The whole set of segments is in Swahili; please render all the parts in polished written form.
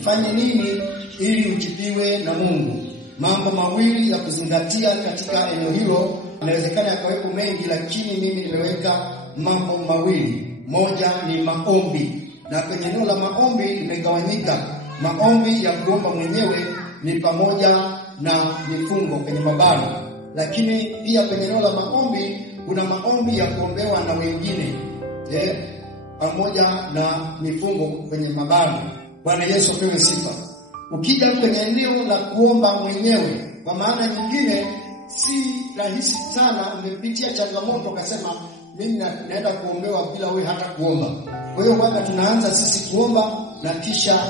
ufanye nini ili ujibiwe na Mungu. Mambo mawili ya kuzingatia katika eneo hilo. Inawezekana yakawepo mengi, lakini mimi nimeweka mambo mawili. Moja ni maombi, na kwenye eneo la maombi limegawanyika. Maombi ya kuomba mwenyewe ni pamoja na mifungo kwenye mabano, lakini pia kwenye eneo la maombi kuna maombi ya kuombewa na wengine pamoja na mifungo kwenye mabano. Bwana Yesu apewe sifa. Ukija kwenye eneo la kuomba mwenyewe, kwa maana nyingine si rahisi sana, umepitia changamoto ukasema mimi naenda kuombewa bila wewe hata kuomba. Kwa hiyo kwanza tunaanza sisi kuomba, na kisha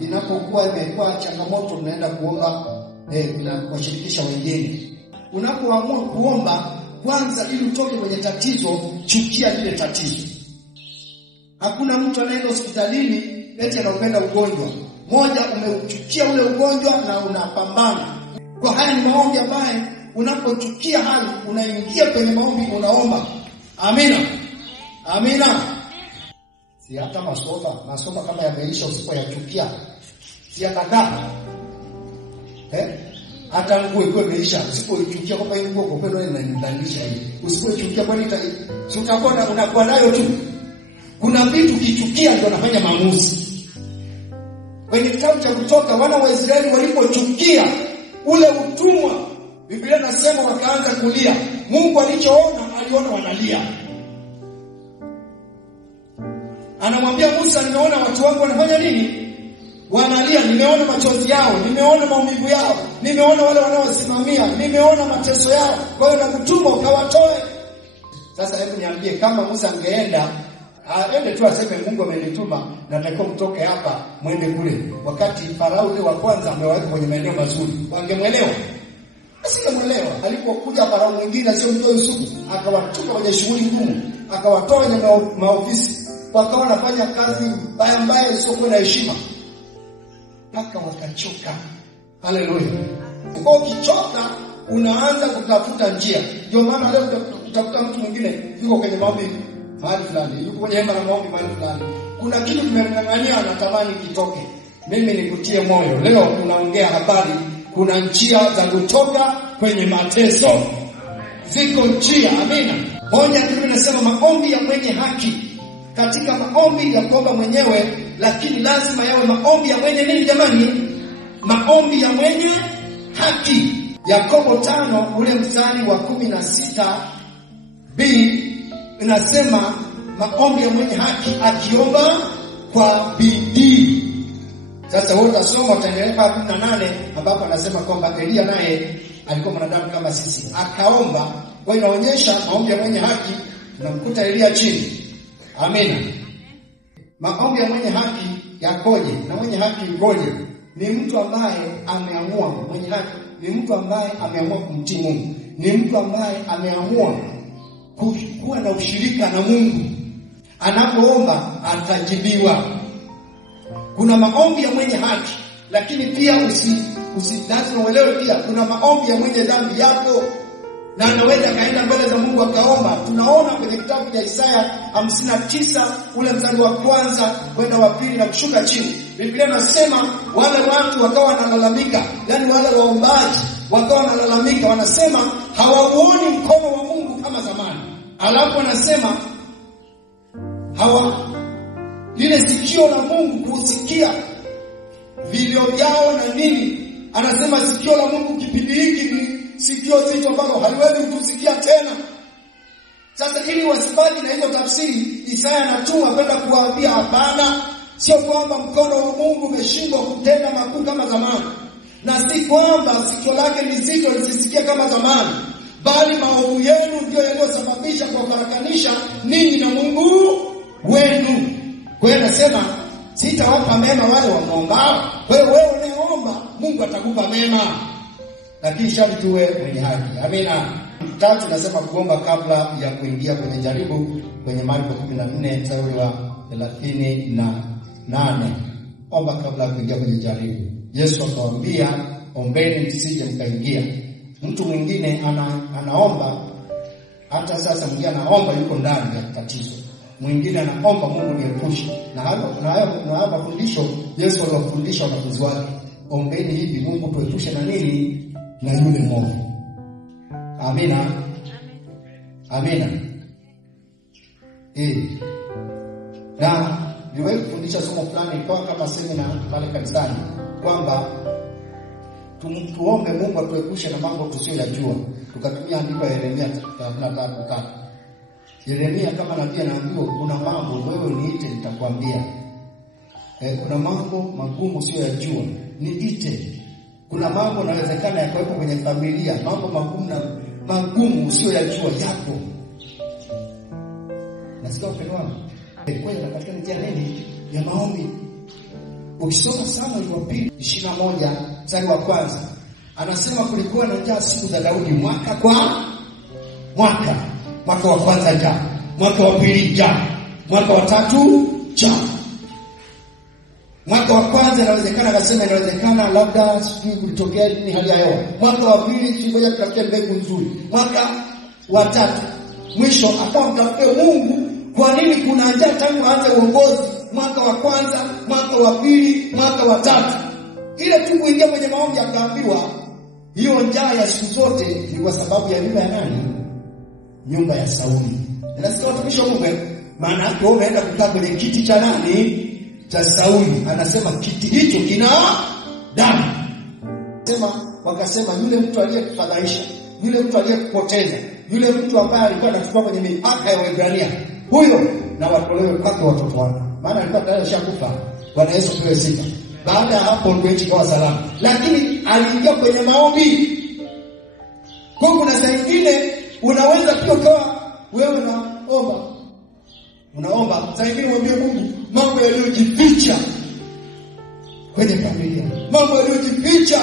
inapokuwa imekuwa changamoto tunaenda kuomba na kushirikisha wengine. Unapoamua kuomba kwanza ili utoke kwenye tatizo, chukia lile tatizo. Hakuna mtu anaenda hospitalini eti anaupenda ugonjwa. Moja, umeuchukia ule ugonjwa na unapambana. Kwa haya ni maombi ambayo unapochukia hali unaingia kwenye maombi, unaomba. Amina. Amina. Si hata masofa kama yameisha usipoyachukia si atakaa. Hata nguo iko imeisha usipoichukia kwamba hii nguo kwa kweli inanidhalilisha hii. Usipoichukia kwani si utakuwa unakuwa nayo tu. Kuna vitu kichukia ndio unafanya maamuzi. Kwenye kitabu cha Kutoka, wana wa Israeli walipochukia ule utumwa, Biblia inasema wakaanza kulia. Mungu aliona wanalia. Anamwambia Musa, nimeona watu wangu wanafanya nini? Wanalia. Nimeona machozi yao, nimeona maumivu yao, nimeona wale wanaosimamia, nimeona mateso yao. Kwa hiyo nakutuma ukawatoe. Sasa hebu niambie, kama Musa angeenda aende tu aseme Mungu amenituma, natakiwa mtoke hapa mwende kule, wakati Farao yule wa kwanza amewaweka kwenye maeneo mazuri, wangemuelewa? Asingemuelewa. Alipokuja Farao mwingine sio mtoe Yusufu, akawatupa kwenye shughuli ngumu, akawatoa kwenye maofisi, wakawa wanafanya kazi mbaya isiyokuwa na heshima, mpaka wakachoka. Haleluya. Kwa ukichoka unaanza kutafuta njia. Ndio maana leo utakuta mtu mwingine yuko kwenye maombi mahali fulani, yuko kwenye hema la maombi mahali fulani, kuna kitu kimemng'ang'ania, anatamani kitoke. Mimi nikutie moyo leo, unaongea habari, kuna njia za kutoka kwenye mateso. Ziko njia. Amina. Moja Biblia inasema maombi ya mwenye haki. Katika maombi ya kuomba mwenyewe, lakini lazima yawe maombi ya mwenye nini jamani? Maombi ya mwenye haki. Yakobo 5 ule mstari wa 16b inasema maombi ya mwenye haki akiomba kwa bidii. Sasa wewe utasoma utaendelea 18 ambapo anasema kwamba Elia naye alikuwa mwanadamu kama sisi, akaomba. Kwa hiyo inaonyesha maombi ya mwenye haki, tunamkuta Elia chini. Amina. Maombi ya mwenye haki yakoje? Na mwenye haki ngoje? Ni mtu ambaye ameamua. Mwenye haki ni mtu ambaye ameamua kumtii Mungu. Ni mtu ambaye ameamua kuwa na ushirika na Mungu. Anapoomba atajibiwa. Kuna maombi ya mwenye haki, lakini pia lazima uelewe pia kuna maombi ya mwenye dhambi yako, na anaweza kaenda mbele za Mungu akaomba. Tunaona kwenye kitabu cha Isaya 59 ule mstari wa kwanza kwenda wa pili na kushuka chini. Biblia inasema wale watu wakawa wanalalamika, yani wale waombaji wakawa wanalalamika, wanasema hawauoni mkono wa Mungu kama zamani. Alafu anasema lile sikio la Mungu kusikia vilio vyao na nini. Anasema sikio la Mungu kipindi hiki ni sikio zito ambalo haliwezi kusikia tena. Sasa ili wasibaki na hiyo tafsiri, Isaya anatuma kwenda kuwaambia hapana, sio kwamba mkono wa Mungu umeshindwa kutenda makuu kama zamani, na si kwamba sikio lake ni zito lisisikie kama zamani, bali maovu yenu ndio yaliyosababisha kufarakanisha ninyi na Mungu wenu. Kwa hiyo anasema sitawapa mema wale wanaoomba. Kwa hiyo wewe unaomba, Mungu atakupa mema, lakini sharti tuwe mwenye haki. Amina. Tatu, nasema kuomba kabla ya kuingia kwenye jaribu, kwenye Marko 14 mstari wa 38. Omba kabla ya kuingia kwenye jaribu. Yesu akawaambia, ombeni msije mkaingia. Mtu mwingine anaomba, hata sasa mwingine anaomba yuko ndani ya tatizo. mwingine anaomba Mungu niepushe. Na haya mafundisho Yesu alifundisha wanafunzi wake, ombeni hivi, Mungu tuepushe na nini? Na yule mwovu. Amina. Amina. Na niwewe kufundisha somo fulani kwa kama semina pale kanisani kwamba tuombe Mungu atuepushe na mambo tusiyoyajua. Tukatumia andiko ya Yeremia 33:3. Yeremia kama nabii anaambiwa kuna mambo wewe niite nitakwambia. Kuna mambo magumu usiyoyajua, niite. Kuna mambo yanawezekana yakawepo kwenye familia, mambo magumu usiyoyajua yako. Nasikia upendo wangu. Kwenda katika njia nini ya maombi. Ukisoma Samueli wa 2:21 mstari wa kwanza, anasema kulikuwa na njaa siku za Daudi mwaka kwa mwaka. Mwaka wa kwanza njaa, mwaka wa pili njaa, mwaka wa tatu njaa. Mwaka wa kwanza inawezekana labda sijui kulitokea nini hali ya hewa. Mwaka wa pili ngoja tutafute mbegu nzuri. Mwaka wa tatu mwisho akamtafute Mungu. Kwa nini kuna njaa tangu aanze uongozi? Mwaka wa kwanza, mwaka wa pili, mwaka wa tatu. Ile tu kuingia kwenye maombi akaambiwa hiyo njaa ya siku zote ni kwa sababu ya nyumba ya nani? Nyumba ya Sauli. Nasikia watumishi wa Mungu, maana hapo unaenda kukaa kwenye kiti cha nani? Cha Sauli. Anasema kiti hicho kina damu. Wakasema yule mtu aliyekufadhaisha, yule mtu aliyekupoteza, yule mtu ambaye alikuwa anachukua kwenye mipaka ya Waebrania, huyo na watolewe kwake watoto wake. Maana alikuwa tayari ashakufa. Bwana Yesu pewe sifa. Baada ya hapo ndio nchi kwa salama. Lakini aliingia kwenye maombi. Kwa kuna saa nyingine unaweza pia kwa wewe unaomba saa nyingine mwambie Mungu mambo yaliyojificha kwenye familia, mambo yaliyojificha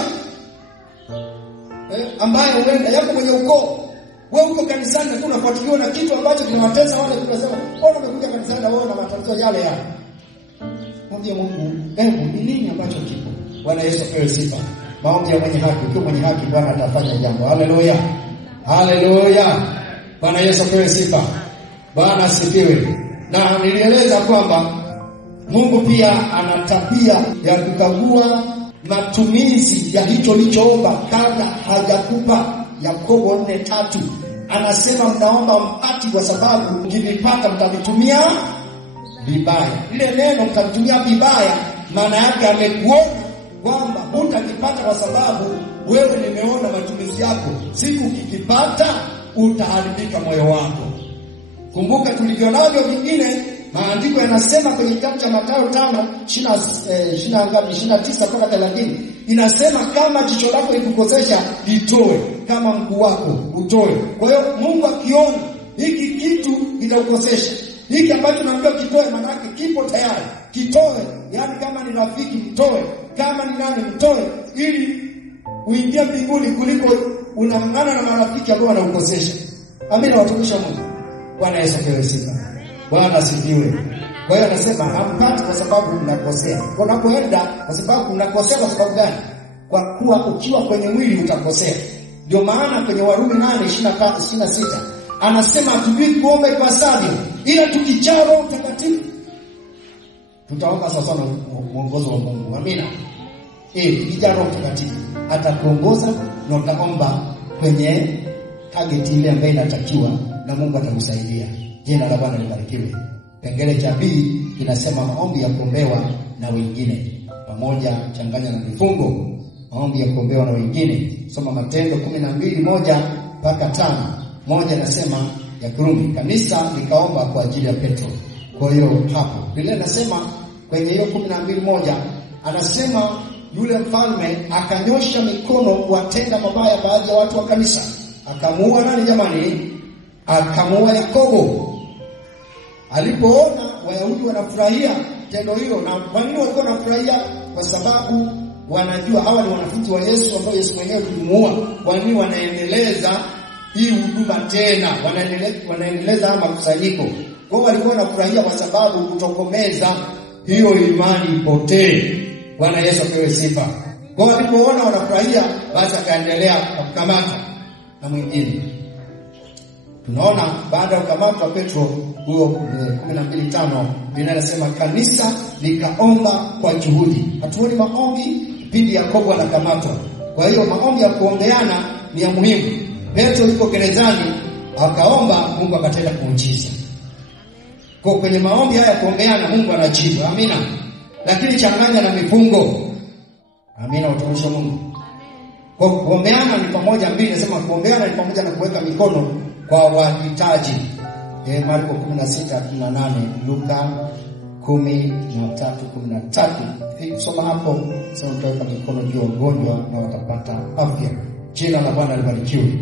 ambayo huenda yako kwenye ukoo. Wewe uko kanisani na unafuatiliwa na kitu ambacho kinawatesa wale, tunasema mbona umekuja kanisani na wewe na matatizo yale yale. Mwambie Mungu, ni nini ambacho kipo? Bwana Yesu pewe sifa. Maombi ya mwenye haki, ukiwa mwenye haki Bwana atafanya jambo. Haleluya. Haleluya. Bwana Yesu pewe sifa. Bwana asifiwe. Na nilieleza kwamba Mungu pia ana tabia ya kukagua matumizi ya hicho lichoomba kabla hajakupa. Yakobo 4:3 anasema mnaomba mpati kwa sababu mkivipata mtavitumia vibaya. Ile neno mtavitumia vibaya maana yake amekuona kwamba utakipata kwa sababu wewe nimeona matumizi yako. Siku ukikipata utaharibika moyo wako. Kumbuka tulivyonavyo vingine, maandiko yanasema kwenye kitabu cha Mathayo 5:29-30 inasema kama jicho lako likukosesha litoe, kama mguu wako utoe. Kwa hiyo Mungu akiona hiki kitu kitakukosesha, hiki ambacho naambiwa kitoe, maana yake kipo tayari, kitoe. Yaani kama ni rafiki mtoe, kama ni nani mtoe, ili uingie mbinguni kuliko unamngana na marafiki ambao wanakukosesha. Amina watumishi wa Mungu. Bwana Yesu pewe sifa. Bwana asifiwe. Kwa hiyo anasema hampati kwa sababu mnakosea. Unapoenda kwa sababu mnakosea kwa sababu gani? Kwa kuwa ukiwa kwenye mwili utakosea. Ndio maana kwenye Warumi 8:26 anasema hatujui kuomba ipasavyo, ila tukijaa Roho Mtakatifu tutaomba sawa na mwongozo wa Mungu. Amina. Tukijaa Roho Mtakatifu atakuongoza na utaomba kwenye target ile ambayo inatakiwa na Mungu atakusaidia. Jina la Bwana libarikiwe. Kipengele cha pili kinasema maombi ya kuombewa na wengine pamoja changanya na vifungo. Maombi ya kuombewa na wengine. Soma Matendo 12:1-5. Moja nasema ya Kirumi, kanisa likaomba kwa ajili ya Petro. Kwa hiyo hapo Biblia inasema kwenye hiyo 12:1 anasema yule mfalme akanyosha mikono kuwatenda mabaya baadhi ya watu wa kanisa. Akamuua nani jamani? Akamuua Yakobo. Alipoona Wayahudi wanafurahia tendo hilo, na kwa nini walikuwa wanafurahia? Kwa sababu wanajua hawa ni wanafunzi wa Yesu ambao Yesu mwenyewe alimuua. Kwa nini wanaendeleza hii huduma tena? Wanaendeleza haya makusanyiko. Kwa hiyo walikuwa wanafurahia kwa sababu kutokomeza hiyo imani ipotee. Bwana Yesu apewe sifa. Kwa hiyo walipoona wanafurahia, basi akaendelea kukamata na mwingine. Tunaona baada ya kukamatwa Petro huo 12:5 linasema kanisa likaomba kwa juhudi. Hatuoni maombi pindi Yakobo anakamatwa. Kwa hiyo maombi ya kuombeana ni ya muhimu. Petro yuko gerezani akaomba, Mungu akatenda muujiza. Kwa kwenye maombi haya kuombeana Mungu anajibu. Amina. Lakini changanya na mifungo. Amina, utukufu Mungu. Kwa kuombeana ni pamoja mbili, nasema kuombeana ni pamoja na kuweka mikono kwa wahitaji. Marko 16:18, Luka 13:13. Soma hapo, sema tutaweka mikono juu ya wagonjwa na watapata afya. Jina la Bwana libarikiwe.